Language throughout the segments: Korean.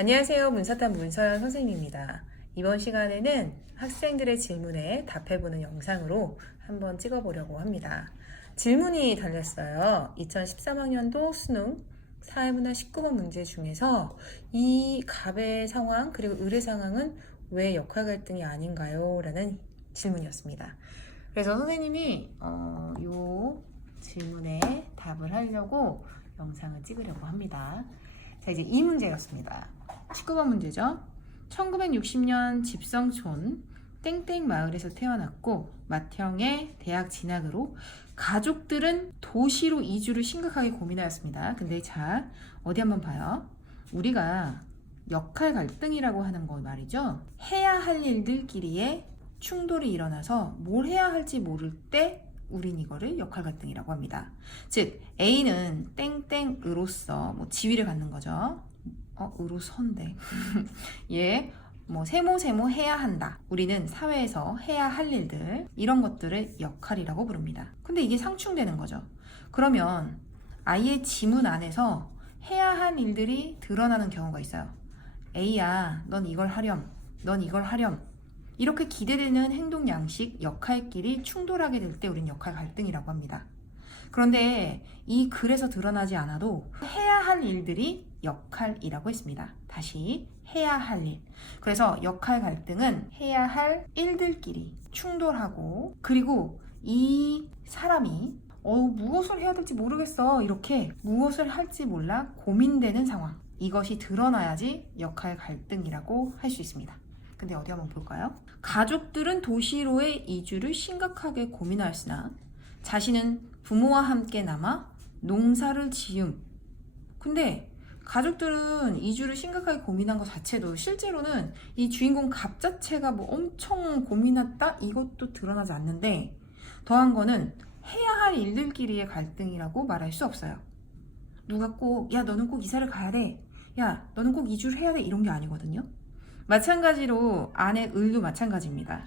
안녕하세요. 문사탄 문서연 선생님입니다. 이번 시간에는 학생들의 질문에 답해보는 영상으로 한번 찍어보려고 합니다. 질문이 달렸어요. 2013학년도 수능 사회문화 19번 문제 중에서 이 갑의 상황 그리고 을의 상황은 왜 역할 갈등이 아닌가요? 라는 질문이었습니다. 그래서 선생님이 이 질문에 답을 하려고 영상을 찍으려고 합니다. 자, 이제 이 문제였습니다. 19번 문제죠. 1960년 집성촌 땡땡 마을에서 태어났고 맏형의 대학 진학으로 가족들은 도시로 이주를 심각하게 고민하였습니다. 근데 자, 어디 한번 봐요. 우리가 역할 갈등이라고 하는 거 말이죠. 해야 할 일들끼리의 충돌이 일어나서 뭘 해야 할지 모를 때 우린 이거를 역할 갈등이라고 합니다. 즉 A는 땡땡으로서 지위를 갖는 거죠. 으로서인데 예, 세모 해야 한다. 우리는 사회에서 해야 할 일들 이런 것들을 역할이라고 부릅니다. 근데 이게 상충되는 거죠. 그러면 아이의 지문 안에서 해야 할 일들이 드러나는 경우가 있어요. A야, 넌 이걸 하렴. 넌 이걸 하렴. 이렇게 기대되는 행동 양식, 역할끼리 충돌하게 될 때 우린 역할 갈등이라고 합니다. 그런데 이 글에서 드러나지 않아도 해야 할 일들이 역할이라고 했습니다. 다시 해야 할 일. 그래서 역할 갈등은 해야 할 일들끼리 충돌하고 그리고 이 사람이 무엇을 해야 될지 모르겠어. 이렇게 무엇을 할지 몰라 고민되는 상황. 이것이 드러나야지 역할 갈등이라고 할 수 있습니다. 근데 어디 한번 볼까요? 가족들은 도시로의 이주를 심각하게 고민하였으나 자신은 부모와 함께 남아 농사를 지음. 근데 가족들은 이주를 심각하게 고민한 것 자체도 실제로는 이 주인공 갑 자체가 엄청 고민했다? 이것도 드러나지 않는데 더한 거는 해야 할 일들끼리의 갈등이라고 말할 수 없어요. 누가 꼭 야 너는 꼭 이사를 가야 돼. 야 너는 꼭 이주를 해야 돼. 이런 게 아니거든요. 마찬가지로 아내 을도 마찬가지입니다.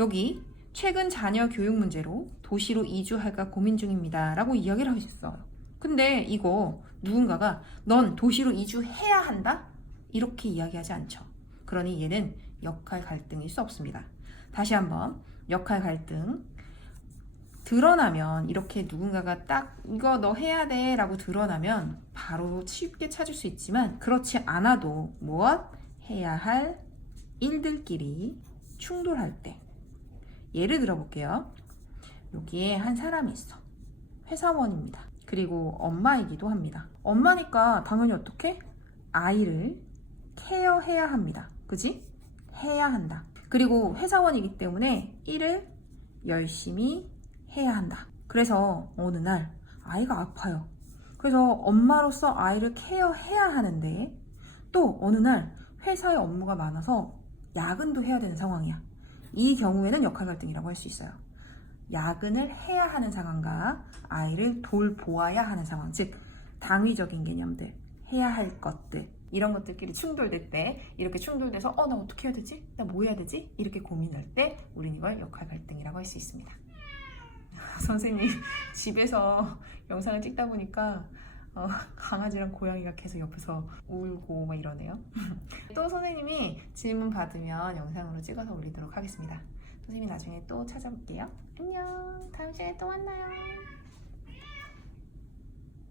여기 최근 자녀 교육 문제로 도시로 이주할까 고민 중입니다 라고 이야기를 하셨어요. 근데 이거 누군가가 넌 도시로 이주해야 한다? 이렇게 이야기하지 않죠. 그러니 얘는 역할 갈등일 수 없습니다. 다시 한번 역할 갈등 드러나면 이렇게 누군가가 딱 이거 너 해야 돼 라고 드러나면 바로 쉽게 찾을 수 있지만 그렇지 않아도 무엇? 해야 할 일들끼리 충돌할 때 예를 들어 볼게요. 여기에 한 사람이 있어. 회사원입니다. 그리고 엄마이기도 합니다. 엄마니까 당연히 어떻게? 아이를 케어해야 합니다. 그지? 해야 한다. 그리고 회사원이기 때문에 일을 열심히 해야 한다. 그래서 어느 날 아이가 아파요. 그래서 엄마로서 아이를 케어해야 하는데 또 어느 날 회사의 업무가 많아서 야근도 해야 되는 상황이야. 이 경우에는 역할 갈등이라고 할 수 있어요. 야근을 해야 하는 상황과 아이를 돌보아야 하는 상황, 즉 당위적인 개념들, 해야 할 것들 이런 것들끼리 충돌될 때 이렇게 충돌돼서 나 어떻게 해야 되지? 나 뭐 해야 되지? 이렇게 고민할 때 우린 이걸 역할 갈등이라고 할 수 있습니다. 선생님 집에서 영상을 찍다 보니까 강아지랑 고양이가 계속 옆에서 울고 이러네요. 또 선생님이 질문 받으면 영상으로 찍어서 올리도록 하겠습니다. 선생님이 나중에 또 찾아볼게요. 안녕. 다음 시간에 또 만나요.